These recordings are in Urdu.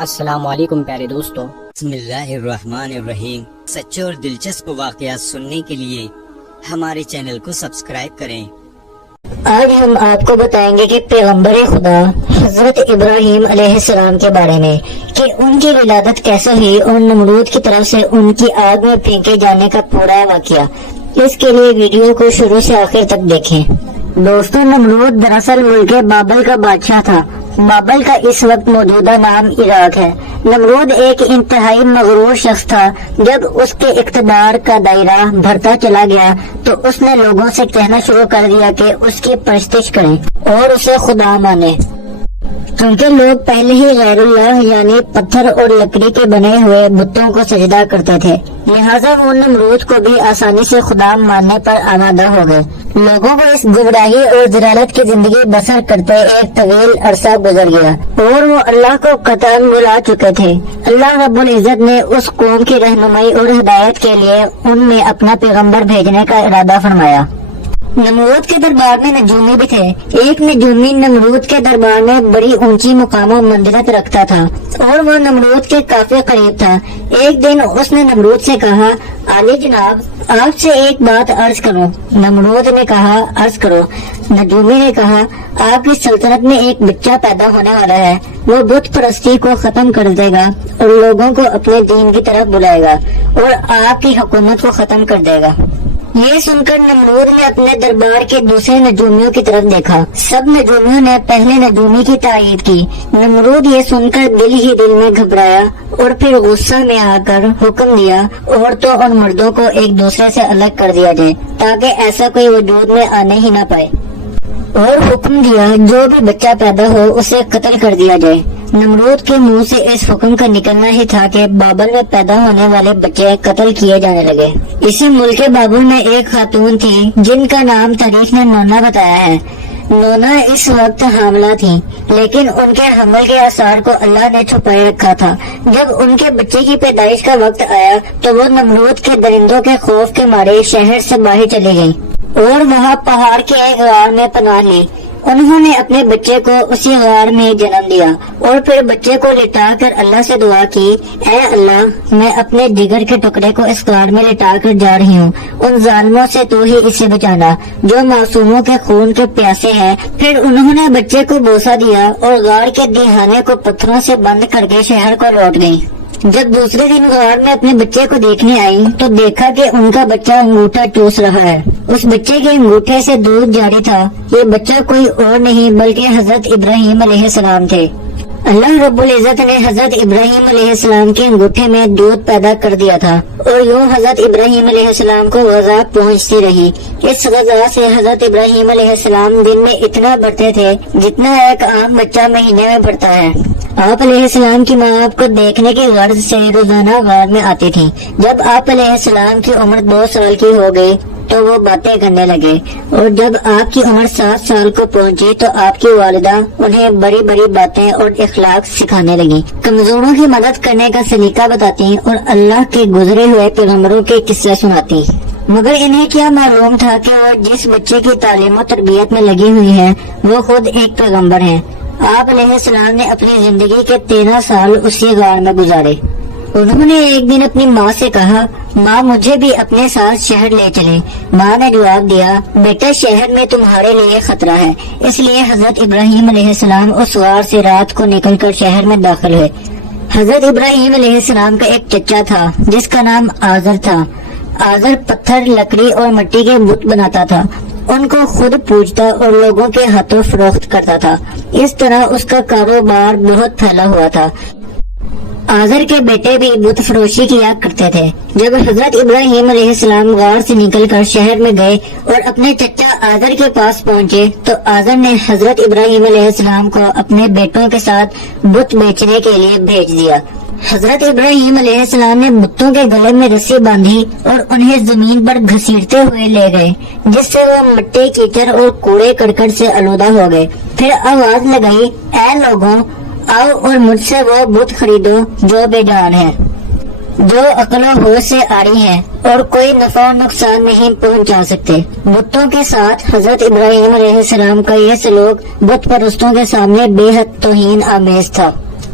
السلام علیکم پیارے دوستو، بسم اللہ الرحمن الرحیم۔ سچے اور دلچسپ واقعات سننے کے لیے ہمارے چینل کو سبسکرائب کریں۔ آج ہم آپ کو بتائیں گے کہ پیغمبر خدا حضرت ابراہیم علیہ السلام کے بارے میں، کہ ان کی ولادت کیسے ہوئی اور نمرود کی طرف سے ان کی آگ میں پھینکے جانے کا پورا واقعہ۔ اس کے لیے ویڈیو کو شروع سے آخر تک دیکھیں۔ دوستوں، نمرود دراصل ملک بابل کا بادشاہ تھا۔ بابل کا اس وقت موجودہ نام عراق ہے۔ نمرود ایک انتہائی مغرور شخص تھا۔ جب اس کے اقتدار کا دائرہ بڑھتا چلا گیا تو اس نے لوگوں سے کہنا شروع کر دیا کہ اس کی پرستش کریں اور اسے خدا مانیں، کیونکہ لوگ پہلے ہی غیر اللہ یعنی پتھر اور لکڑی کے بنے ہوئے بتوں کو سجدہ کرتے تھے، لہٰذا وہ نمرود کو بھی آسانی سے خدا ماننے پر آمادہ ہو گئے۔ لوگوں کو اس گمراہی اور ضلالت کی زندگی بسر کرتے ایک طویل عرصہ گزر گیا اور وہ اللہ کو قطعاً بھلا چکے تھے۔ اللہ رب العزت نے اس قوم کی رہنمائی اور ہدایت کے لیے ان میں اپنا پیغمبر بھیجنے کا ارادہ فرمایا۔ نمرود کے دربار میں نجومی بھی تھے۔ ایک نجومی نمرود کے دربار میں بڑی اونچی مقام و منزلت رکھتا تھا اور وہ نمرود کے کافی قریب تھا۔ ایک دن اس نے نمرود سے کہا، عالی جناب، آپ سے ایک بات عرض کروں۔ نمرود نے کہا، عرض کرو۔ نجومی نے کہا، آپ کی سلطنت میں ایک بچہ پیدا ہونے والا ہے، وہ بت پرستی کو ختم کر دے گا اور لوگوں کو اپنے دین کی طرف بلائے گا اور آپ کی حکومت کو ختم کر دے گا۔ یہ سن کر نمرود نے اپنے دربار کے دوسرے نجومیوں کی طرف دیکھا۔ سب نجومیوں نے پہلے نجومی کی تائید کی۔ نمرود یہ سن کر دل ہی دل میں گھبرایا اور پھر غصہ میں آ کر حکم دیا عورتوں اور مردوں کو ایک دوسرے سے الگ کر دیا جائے تاکہ ایسا کوئی وجود میں آنے ہی نہ پائے، اور حکم دیا جو بھی بچہ پیدا ہو اسے قتل کر دیا جائے۔ نمرود کے منہ سے اس حکم کا نکلنا ہی تھا کہ بابل میں پیدا ہونے والے بچے قتل کیے جانے لگے۔ اسی ملک بابل میں ایک خاتون تھی جن کا نام تاریخ نے نونا بتایا ہے۔ نونا اس وقت حاملہ تھی، لیکن ان کے حمل کے آثار کو اللہ نے چھپائے رکھا تھا۔ جب ان کے بچے کی پیدائش کا وقت آیا تو وہ نمرود کے درندوں کے خوف کے مارے شہر سے باہر چلی گئی اور وہاں پہاڑ کے ایک غار میں پناہ لی۔ انہوں نے اپنے بچے کو اسی غار میں جنم دیا اور پھر بچے کو لٹا کر اللہ سے دعا کی، اے اللہ، میں اپنے جگر کے ٹکڑے کو اس غار میں لٹا کر جا رہی ہوں، ان ظالموں سے تو ہی اسے بچانا جو معصوموں کے خون کے پیاسے ہیں۔ پھر انہوں نے بچے کو بوسہ دیا اور غار کے دیہانے کو پتھروں سے بند کر کے شہر کو لوٹ گئی۔ جب دوسرے دن غار میں اپنے بچے کو دیکھنے آئی تو دیکھا کہ ان کا بچہ انگوٹھا چوس رہا ہے۔ اس بچے کے انگوٹھے سے دودھ جاری تھا۔ یہ بچہ کوئی اور نہیں بلکہ حضرت ابراہیم علیہ السلام تھے۔ اللہ رب العزت نے حضرت ابراہیم علیہ السلام کے انگوٹھے میں دودھ پیدا کر دیا تھا اور یوں حضرت ابراہیم علیہ السلام کو غذا پہنچتی رہی۔ اس غذا سے حضرت ابراہیم علیہ السلام دن میں اتنا بڑھتے تھے جتنا ایک عام بچہ مہینے میں بڑھتا ہے۔ آپ علیہ السلام کی ماں آپ کو دیکھنے کی غرض سے روزانہ غار میں آتی تھی۔ جب آپ علیہ السلام کی عمر 2 سال کی ہو گئی تو وہ باتیں کرنے لگے، اور جب آپ کی عمر 7 سال کو پہنچی تو آپ کی والدہ انہیں بڑی بڑی باتیں اور اخلاق سکھانے لگی، کمزوروں کی مدد کرنے کا سلیقہ بتاتی اور اللہ کے گزرے ہوئے پیغمبروں کے قصے سناتی۔ مگر انہیں کیا معلوم تھا کہ وہ جس بچے کی تعلیم و تربیت میں لگی ہوئی ہے وہ خود ایک پیغمبر ہیں۔ آپ علیہ السلام نے اپنی زندگی کے 13 سال اسی غار میں گزارے۔ انہوں نے ایک دن اپنی ماں سے کہا، ماں مجھے بھی اپنے ساتھ شہر لے چلے۔ ماں نے جواب دیا، بیٹا شہر میں تمہارے لیے خطرہ ہے، اس لیے حضرت ابراہیم علیہ السلام اس غار سے رات کو نکل کر شہر میں داخل ہوئے۔ حضرت ابراہیم علیہ السلام کا ایک چچا تھا جس کا نام آزر تھا۔ آزر پتھر، لکڑی اور مٹی کے بت بناتا تھا، ان کو خود پوجتا اور لوگوں کے ہاتھوں فروخت کرتا تھا۔ اس طرح اس کا کاروبار بہت پھیلا ہوا تھا۔ آزر کے بیٹے بھی بت فروشی کیا کرتے تھے۔ جب حضرت ابراہیم علیہ السلام غار سے نکل کر شہر میں گئے اور اپنے چچا آزر کے پاس پہنچے تو آزر نے حضرت ابراہیم علیہ السلام کو اپنے بیٹوں کے ساتھ بت بیچنے کے لیے بھیج دیا۔ حضرت ابراہیم علیہ السلام نے بتوں کے گلے میں رسی باندھی اور انہیں زمین پر گھسیٹتے ہوئے لے گئے، جس سے وہ مٹی، کیچڑ اور کوڑے کرکٹ سے آلودہ ہو گئے۔ پھر آواز لگائی، اے لوگوں، آؤ اور مجھ سے وہ بت خریدو جو بے جان ہے، جو عقل و ہوش سے عاری ہے اور کوئی نفع و نقصان نہیں پہنچا سکتے۔ بتوں کے ساتھ حضرت ابراہیم علیہ السلام کا یہ سلوک بت پرستوں کے سامنے بے حد توہین آمیز تھا۔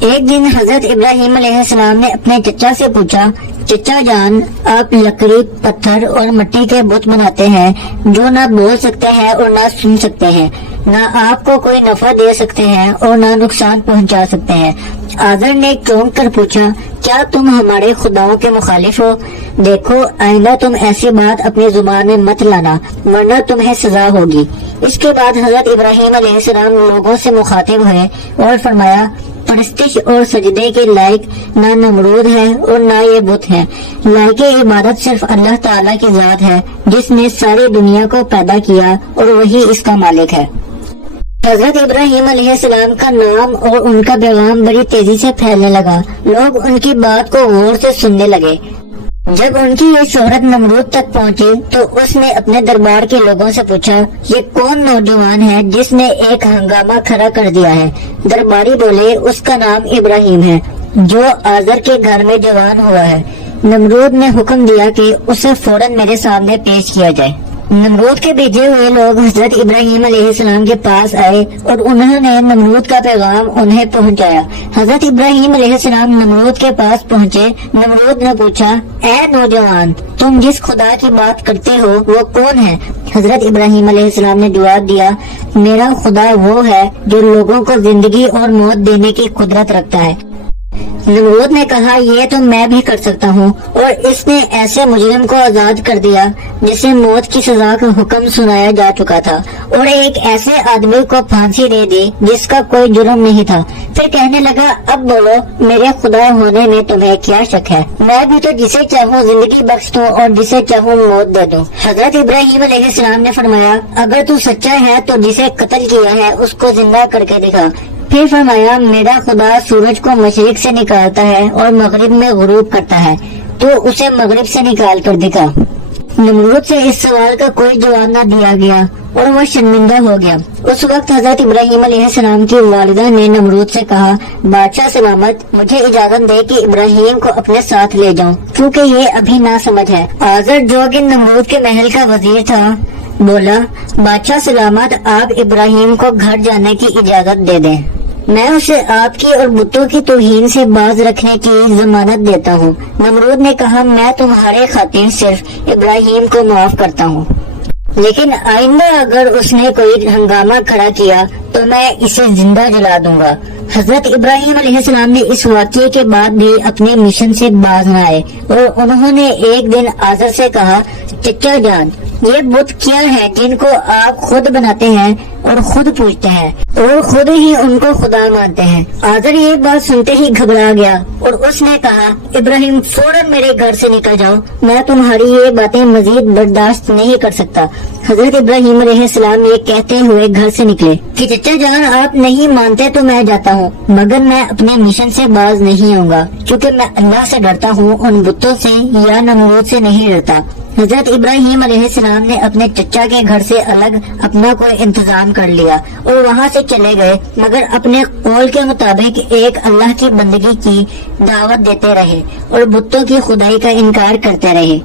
ایک دن حضرت ابراہیم علیہ السلام نے اپنے چچا سے پوچھا، چچا جان، آپ لکڑی، پتھر اور مٹی کے بت بناتے ہیں جو نہ بول سکتے ہیں اور نہ سن سکتے ہیں، نہ آپ کو کوئی نفع دے سکتے ہیں اور نہ نقصان پہنچا سکتے ہیں۔ آزر نے چونک کر پوچھا، کیا تم ہمارے خداؤں کے مخالف ہو؟ دیکھو، آئندہ تم ایسی بات اپنی زبان میں مت لانا ورنہ تمہیں سزا ہوگی۔ اس کے بعد حضرت ابراہیم علیہ السلام لوگوں سے مخاطب ہوئے اور فرمایا، پرستش اور سجدے کے لائق نہ نمرود ہے اور نہ یہ بت ہے، لائق عبادت صرف اللہ تعالیٰ کی ذات ہے جس نے ساری دنیا کو پیدا کیا اور وہی اس کا مالک ہے۔ حضرت ابراہیم علیہ السلام کا نام اور ان کا پیغام بڑی تیزی سے پھیلنے لگا، لوگ ان کی بات کو غور سے سننے لگے۔ جب ان کی یہ شہرت نمرود تک پہنچی تو اس نے اپنے دربار کے لوگوں سے پوچھا، یہ کون نوجوان ہے جس نے ایک ہنگامہ کھڑا کر دیا ہے؟ درباری بولے، اس کا نام ابراہیم ہے جو آزر کے گھر میں جوان ہوا ہے۔ نمرود نے حکم دیا کہ اسے فوراً میرے سامنے پیش کیا جائے۔ نمرود کے بھیجے ہوئے لوگ حضرت ابراہیم علیہ السلام کے پاس آئے اور انہوں نے نمرود کا پیغام انہیں پہنچایا۔ حضرت ابراہیم علیہ السلام نمرود کے پاس پہنچے۔ نمرود نے پوچھا، اے نوجوان، تم جس خدا کی بات کرتے ہو وہ کون ہے؟ حضرت ابراہیم علیہ السلام نے جواب دیا، میرا خدا وہ ہے جو لوگوں کو زندگی اور موت دینے کی قدرت رکھتا ہے۔ نمرود نے کہا، یہ تو میں بھی کر سکتا ہوں، اور اس نے ایسے مجرم کو آزاد کر دیا جسے موت کی سزا کا حکم سنایا جا چکا تھا، اور ایک ایسے آدمی کو پھانسی دے دی جس کا کوئی جرم نہیں تھا۔ پھر کہنے لگا، اب بولو، میرے خدا ہونے میں تمہیں کیا شک ہے؟ میں بھی تو جسے چاہوں زندگی بخش دوں اور جسے چاہوں موت دے دوں۔ حضرت ابراہیم علیہ السلام نے فرمایا، اگر تو سچا ہے تو جسے قتل کیا ہے اس کو زندہ کر کے دکھا۔ پھر فرمایا، میرا خدا سورج کو مشرق سے نکالتا ہے اور مغرب میں غروب کرتا ہے، تو اسے مغرب سے نکال کر دکھا۔ نمرود سے اس سوال کا کوئی جواب نہ دیا گیا اور وہ شرمندہ ہو گیا۔ اس وقت حضرت ابراہیم علیہ السلام کی والدہ نے نمرود سے کہا، بادشاہ سلامت، مجھے اجازت دے کہ ابراہیم کو اپنے ساتھ لے جاؤں کیونکہ یہ ابھی ناسمجھ ہے۔ آزر جو کہ نمرود کے محل کا وزیر تھا بولا، بادشاہ سلامت، آپ ابراہیم کو گھر جانے کی اجازت دے دیں، میں اسے آپ کی اور بتوں کی توہین سے باز رکھنے کی ضمانت دیتا ہوں۔ نمرود نے کہا، میں تمہارے خاطر صرف ابراہیم کو معاف کرتا ہوں، لیکن آئندہ اگر اس نے کوئی ہنگامہ کھڑا کیا تو میں اسے زندہ جلا دوں گا۔ حضرت ابراہیم علیہ السلام نے اس واقعے کے بعد بھی اپنے مشن سے باز نہ آئے، اور انہوں نے ایک دن آزر سے کہا، چچا جان، یہ بت کیا ہے جن کو آپ خود بناتے ہیں اور خود پوجتے ہیں اور خود ہی ان کو خدا مانتے ہیں؟ آزر یہ بات سنتے ہی گھبرا گیا اور اس نے کہا، ابراہیم، فوراً میرے گھر سے نکل جاؤ، میں تمہاری یہ باتیں مزید برداشت نہیں کر سکتا۔ حضرت ابراہیم علیہ السلام یہ کہتے ہوئے گھر سے نکلے کہ چچا جان، آپ نہیں مانتے تو میں جاتا ہوں، مگر میں اپنے مشن سے باز نہیں آؤں گا کیونکہ میں اللہ سے ڈرتا ہوں، ان بتوں سے یا نمرود سے نہیں ڈرتا۔ حضرت ابراہیم علیہ السلام نے اپنے چچا کے گھر سے الگ اپنا کوئی انتظام کر لیا اور وہاں سے چلے گئے، مگر اپنے قول کے مطابق ایک اللہ کی بندگی کی دعوت دیتے رہے اور بتوں کی خدائی کا انکار کرتے رہے۔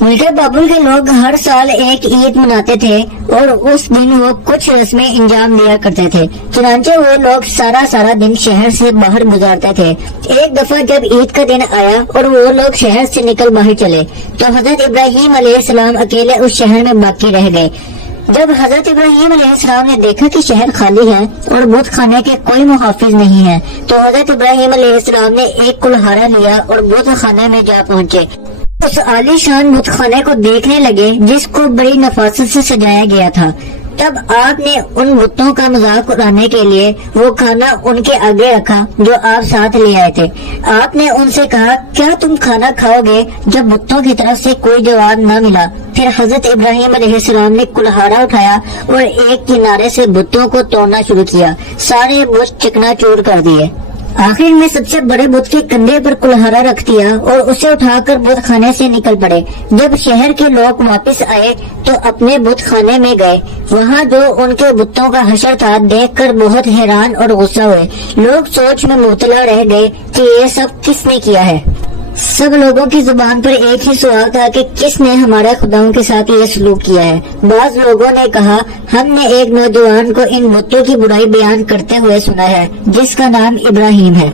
ملک بابل کے لوگ ہر سال ایک عید مناتے تھے اور اس دن وہ کچھ رسمیں انجام دیا کرتے تھے، چنانچہ وہ لوگ سارا دن شہر سے باہر گزارتے تھے۔ ایک دفعہ جب عید کا دن آیا اور وہ لوگ شہر سے نکل باہر چلے تو حضرت ابراہیم علیہ السلام اکیلے اس شہر میں باقی رہ گئے۔ جب حضرت ابراہیم علیہ السلام نے دیکھا کہ شہر خالی ہے اور بت خانے کے کوئی محافظ نہیں ہے تو حضرت ابراہیم علیہ السلام نے ایک کلہاڑا لیا اور بت خانے میں جا پہنچے۔ اس عالی شان بت خانے کو دیکھنے لگے جس کو بڑی نفاست سے سجایا گیا تھا۔ تب آپ نے ان بتوں کا مذاق اڑانے کے لیے وہ کھانا ان کے آگے رکھا جو آپ ساتھ لے آئے تھے۔ آپ نے ان سے کہا، کیا تم کھانا کھاؤ گے؟ جب بتوں کی طرف سے کوئی جواب نہ ملا پھر حضرت ابراہیم علیہ السلام نے کلہاڑا اٹھایا اور ایک کنارے سے بتوں کو توڑنا شروع کیا، سارے بت چکنا چور کر دیے۔ آخر میں سب سے بڑے بت کے کندھے پر کلہاڑا رکھ دیا اور اسے اٹھا کر بت خانے سے نکل پڑے۔ جب شہر کے لوگ واپس آئے تو اپنے بت خانے میں گئے، وہاں جو ان کے بتوں کا حشر تھا دیکھ کر بہت حیران اور غصہ ہوئے۔ لوگ سوچ میں مبتلا رہ گئے کہ یہ سب کس نے کیا ہے۔ سب لوگوں کی زبان پر ایک ہی سوال تھا کہ کس نے ہمارے خداؤں کے ساتھ یہ سلوک کیا ہے۔ بعض لوگوں نے کہا ہم نے ایک نوجوان کو ان بتوں کی برائی بیان کرتے ہوئے سنا ہے جس کا نام ابراہیم ہے۔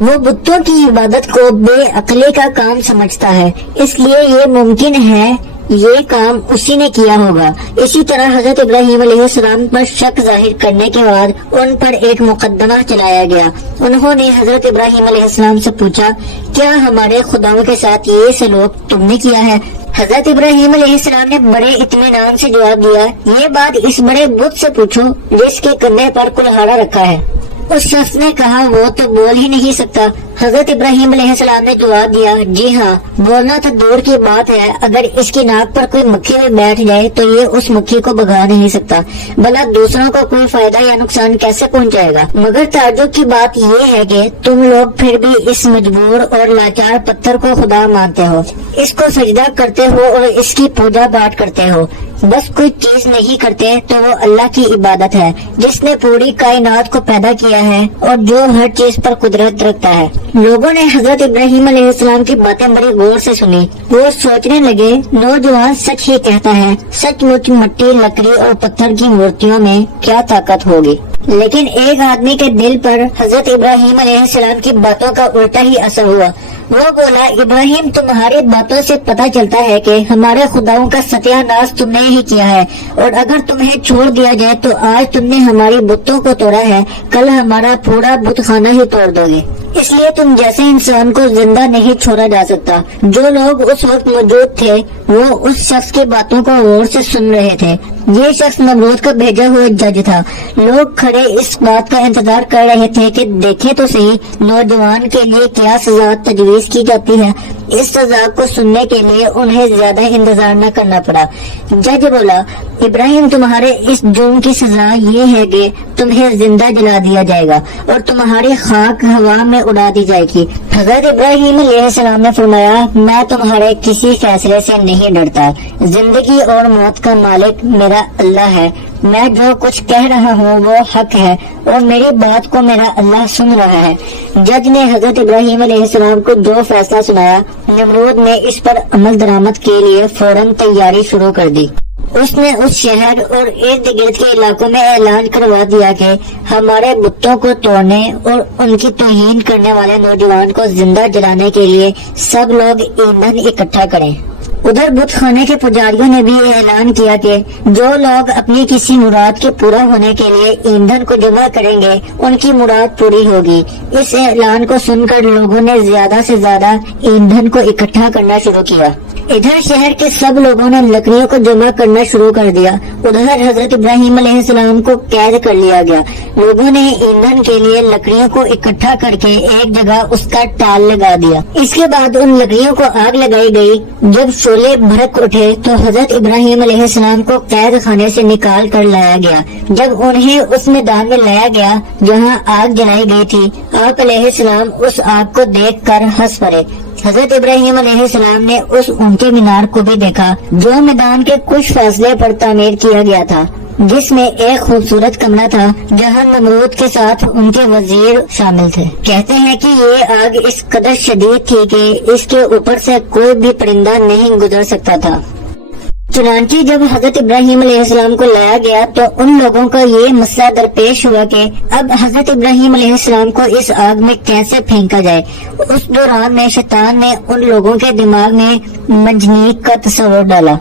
وہ بتوں کی عبادت کو بے عقلی کا کام سمجھتا ہے، اس لیے یہ ممکن ہے یہ کام اسی نے کیا ہوگا۔ اسی طرح حضرت ابراہیم علیہ السلام پر شک ظاہر کرنے کے بعد ان پر ایک مقدمہ چلایا گیا۔ انہوں نے حضرت ابراہیم علیہ السلام سے پوچھا کیا ہمارے خداؤں کے ساتھ یہ سلوک تم نے کیا ہے؟ حضرت ابراہیم علیہ السلام نے بڑے اطمینان سے جواب دیا یہ بات اس بڑے بت سے پوچھو جس کے کندھے پر کلہاڑا رکھا ہے۔ اس شخص نے کہا وہ تو بول ہی نہیں سکتا۔ حضرت ابراہیم علیہ السلام نے جواب دیا جی ہاں، بولنا تو دور کی بات ہے، اگر اس کی ناک پر کوئی مکھی میں بیٹھ جائے تو یہ اس مکھی کو بھگا نہیں سکتا، بھلا دوسروں کو کوئی فائدہ یا نقصان کیسے پہنچائے گا؟ مگر تعجب کی بات یہ ہے کہ تم لوگ پھر بھی اس مجبور اور لاچار پتھر کو خدا مانتے ہو، اس کو سجدہ کرتے ہو اور اس کی پوجا پاٹ کرتے ہو۔ بس کوئی چیز نہیں کرتے تو وہ اللہ کی عبادت ہے جس نے پوری کائنات کو پیدا کیا ہے اور جو ہر چیز پر قدرت رکھتا ہے۔ لوگوں نے حضرت ابراہیم علیہ السلام کی باتیں بڑی غور سے سنی۔ وہ سوچنے لگے نوجوان سچ ہی کہتا ہے، سچ مچ مٹی، لکڑی اور پتھر کی مورتیوں میں کیا طاقت ہوگی۔ لیکن ایک آدمی کے دل پر حضرت ابراہیم علیہ السلام کی باتوں کا الٹا ہی اثر ہوا۔ وہ بولا ابراہیم تمہاری باتوں سے پتہ چلتا ہے کہ ہمارے خداؤں کا ستیہ ناش تم نے ہی کیا ہے، اور اگر تمہیں چھوڑ دیا جائے تو آج تم نے ہماری بتوں کو توڑا ہے، کل ہمارا پورا بت خانہ ہی توڑ دو گے۔ اس لیے تم جیسے انسان کو زندہ نہیں چھوڑا جا سکتا۔ جو لوگ اس وقت موجود تھے وہ اس شخص کی باتوں کو غور سے سن رہے تھے۔ یہ شخص نمرود کا بھیجا ہوا جج تھا۔ لوگ کھڑے اس بات کا انتظار کر رہے تھے کہ دیکھیں تو صحیح نوجوان کے لیے کیا سزا تجویز کی جاتی ہے۔ اس سزا کو سننے کے لیے انہیں زیادہ انتظار نہ کرنا پڑا۔ جج بولا ابراہیم تمہارے اس جرم کی سزا یہ ہے کہ تمہیں زندہ جلا دیا جائے گا اور تمہاری خاک ہوا میں اڑا دی جائے گی۔ حضرت ابراہیم علیہ السلام نے فرمایا میں تمہارے کسی فیصلے سے نہیں ڈرتا، زندگی اور موت کا مالک میرا اللہ ہے، میں جو کچھ کہہ رہا ہوں وہ حق ہے اور میری بات کو میرا اللہ سن رہا ہے۔ جج نے حضرت ابراہیم علیہ السلام کو جو فیصلہ سنایا، نمرود نے اس پر عمل درآمد کے لیے فوراً تیاری شروع کر دی۔ اس نے اس شہر اور ارد گرد کے علاقوں میں اعلان کروا دیا کہ ہمارے بتوں کو توڑنے اور ان کی توہین کرنے والے نوجوان کو زندہ جلانے کے لیے سب لوگ ایندھن اکٹھا کریں۔ ادھر بت خانے کے پجاریوں نے بھی اعلان کیا کہ جو لوگ اپنی کسی مراد کے پورا ہونے کے لیے ایندھن کو جمع کریں گے ان کی مراد پوری ہوگی۔ اس اعلان کو سن کر لوگوں نے زیادہ سے زیادہ ایندھن کو اکٹھا کرنا شروع کیا۔ ادھر شہر کے سب لوگوں نے لکڑیوں کو جمع کرنا شروع کر دیا۔ ادھر حضرت ابراہیم علیہ السلام کو قید کر لیا گیا۔ لوگوں نے ایندھن کے لیے لکڑیوں کو اکٹھا کر کے ایک جگہ اس کا ٹال لگا دیا۔ اس کے بعد ان لکڑیوں کو آگ لگائی گئی۔ جب شعلے بھڑک اٹھے تو حضرت ابراہیم علیہ السلام کو قید خانے سے نکال کر لایا گیا۔ جب انہیں اس میدان میں لایا گیا جہاں آگ جلائی گئی تھی، آپ علیہ السلام اس آگ کو دیکھ کر ہنس پڑے۔ حضرت ابراہیم علیہ السلام نے اس اونچے مینار کو بھی دیکھا جو میدان کے کچھ فاصلے پر تعمیر کیا گیا تھا، جس میں ایک خوبصورت کمرہ تھا جہاں نمرود کے ساتھ ان کے وزیر شامل تھے۔ کہتے ہیں کہ یہ آگ اس قدر شدید تھی کہ اس کے اوپر سے کوئی بھی پرندہ نہیں گزر سکتا تھا۔ چنانچہ جب حضرت ابراہیم علیہ السلام کو لایا گیا تو ان لوگوں کا یہ مسئلہ درپیش ہوا کہ اب حضرت ابراہیم علیہ السلام کو اس آگ میں کیسے پھینکا جائے۔ اس دوران میں شیطان نے ان لوگوں کے دماغ میں منجنیق کا تصور ڈالا۔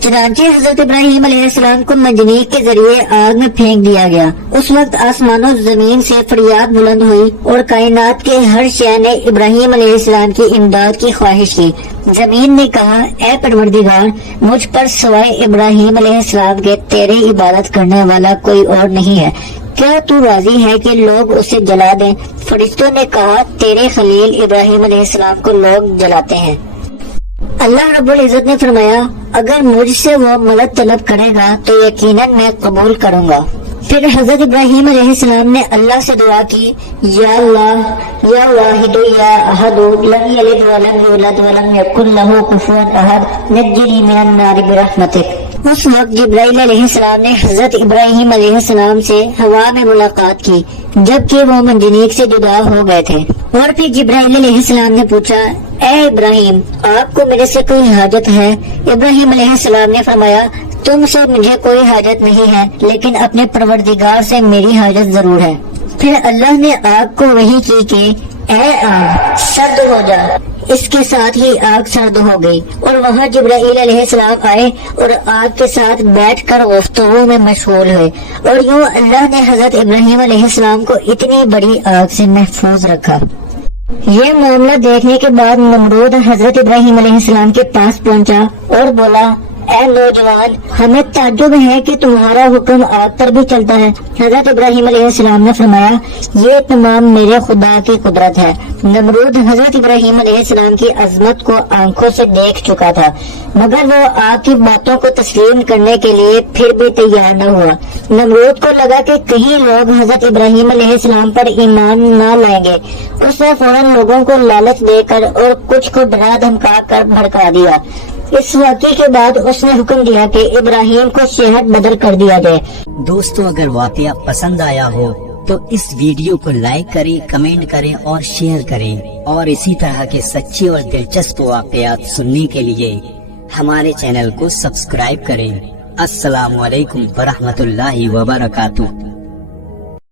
چنانچہ حضرت ابراہیم علیہ السلام کو منجنیق کے ذریعے آگ میں پھینک دیا گیا۔ اس وقت آسمان و زمین سے فریاد بلند ہوئی اور کائنات کے ہر شے نے ابراہیم علیہ السلام کی امداد کی خواہش کی۔ زمین نے کہا اے پروردگار، مجھ پر سوائے ابراہیم علیہ السلام کے تیری عبادت کرنے والا کوئی اور نہیں ہے، کیا تو راضی ہے کہ لوگ اسے جلا دیں؟ فرشتوں نے کہا تیرے خلیل ابراہیم علیہ السلام کو لوگ جلاتے ہیں۔ اللہ رب العزت نے فرمایا اگر مجھ سے وہ مدد طلب کرے گا تو یقیناً میں قبول کروں گا۔ پھر حضرت ابراہیم علیہ السلام نے اللہ سے دعا کی یا اللہ یا واحد یا احد لم یلد ولم یولد ولم یکن لہ کفوا احد نجنی من النار برحمتک۔ اس وقت جبرائیل علیہ السلام نے حضرت ابراہیم علیہ السلام سے ہوا میں ملاقات کی جبکہ وہ منجنیق سے جدا ہو گئے تھے۔ اور پھر جبرائیل علیہ السلام نے پوچھا اے ابراہیم آپ کو میرے سے کوئی حاجت ہے؟ ابراہیم علیہ السلام نے فرمایا تم سے مجھے کوئی حاجت نہیں ہے لیکن اپنے پروردگار سے میری حاجت ضرور ہے۔ پھر اللہ نے آگ کو وحی کی کہ اے آگ سرد ہو جا، اس کے ساتھ ہی آگ سرد ہو گئی اور وہاں جبرائیل علیہ السلام آئے اور آگ کے ساتھ بیٹھ کر گفتگو میں مشغول ہوئے، اور یوں اللہ نے حضرت ابراہیم علیہ السلام کو اتنی بڑی آگ سے محفوظ رکھا۔ یہ معاملہ دیکھنے کے بعد نمرود حضرت ابراہیم علیہ السلام کے پاس پہنچا اور بولا اے نوجوان ہمیں تعجب ہے کہ تمہارا حکم آگ پر بھی چلتا ہے۔ حضرت ابراہیم علیہ السلام نے فرمایا یہ تمام میرے خدا کی قدرت ہے۔ نمرود حضرت ابراہیم علیہ السلام کی عظمت کو آنکھوں سے دیکھ چکا تھا مگر وہ آگ کی باتوں کو تسلیم کرنے کے لیے پھر بھی تیار نہ ہوا۔ نمرود کو لگا کہ کہیں لوگ حضرت ابراہیم علیہ السلام پر ایمان نہ لائیں گے۔ اس نے فوراً لوگوں کو لالچ دے کر اور کچھ کو ڈرا دھمکا کر بھڑکا دیا۔ اس واقعے کے بعد اس نے حکم دیا کہ ابراہیم کو صحت بدل کر دیا جائے۔ دوستو اگر واقعہ پسند آیا ہو تو اس ویڈیو کو لائک کریں، کمنٹ کریں اور شیئر کریں، اور اسی طرح کے سچے اور دلچسپ واقعات سننے کے لیے ہمارے چینل کو سبسکرائب کریں۔ السلام علیکم ورحمۃ اللہ وبرکاتہ۔